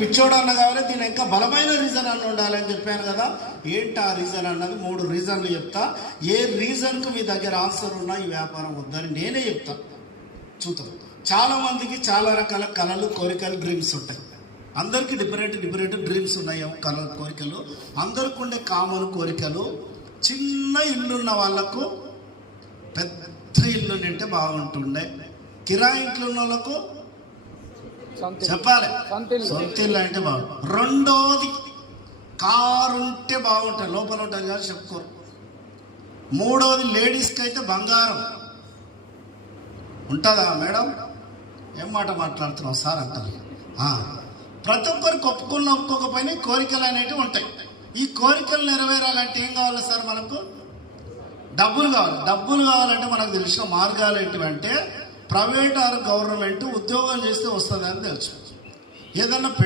పిచ్చోడన్న కావాలి, దీని ఇంకా బలమైన రీజన్ అన్న ఉండాలని చెప్పాను కదా. ఏంటి ఆ రీజన్ అన్నది 3 రీజన్లు చెప్తా. ఏ రీజన్కు మీ దగ్గర ఆన్సర్ ఉన్నా ఈ వ్యాపారం వద్దని నేనే చెప్తా. చూద్దాం. చాలా మందికి చాలా రకాల కళలు, కోరికలు, డ్రీమ్స్ ఉంటాయి. అందరికీ డిఫరెంట్ డ్రీమ్స్ ఉన్నాయి, కళలు, కోరికలు. అందరికి ఉండే కామన్ కోరికలు. చిన్న ఇల్లున్న వాళ్ళకు పెద్ద ఇల్లు నింటే బాగుంటుండే, కిరాయి ఇంట్లో ఉన్న వాళ్ళకు చెప్పాలి సొంత ఇల్లు అంటే బాగుంటుంది. రెండోది కారు ఉంటే బాగుంటుంది, లోపల ఉంటుంది కానీ చెప్పుకోరు. మూడోది లేడీస్కి అయితే బంగారం ఉంటుందా మేడం? ఏం మాట మాట్లాడుతున్నావు సార్ అంటారు. ప్రతి ఒక్కరికి ఒప్పుకోకపోయినా కోరికలు అనేటివి ఉంటాయి. ఈ కోరికలు నెరవేరాలంటే ఏం కావాలి సార్? మనకు డబ్బులు కావాలి. డబ్బులు కావాలంటే మనకు తెలిసిన మార్గాలు ఏంటివంటే ప్రైవేట్ ఆర్ గవర్నమెంట్ ఉద్యోగం చేస్తే వస్తుంది అని తెలుసు. ఏదన్నా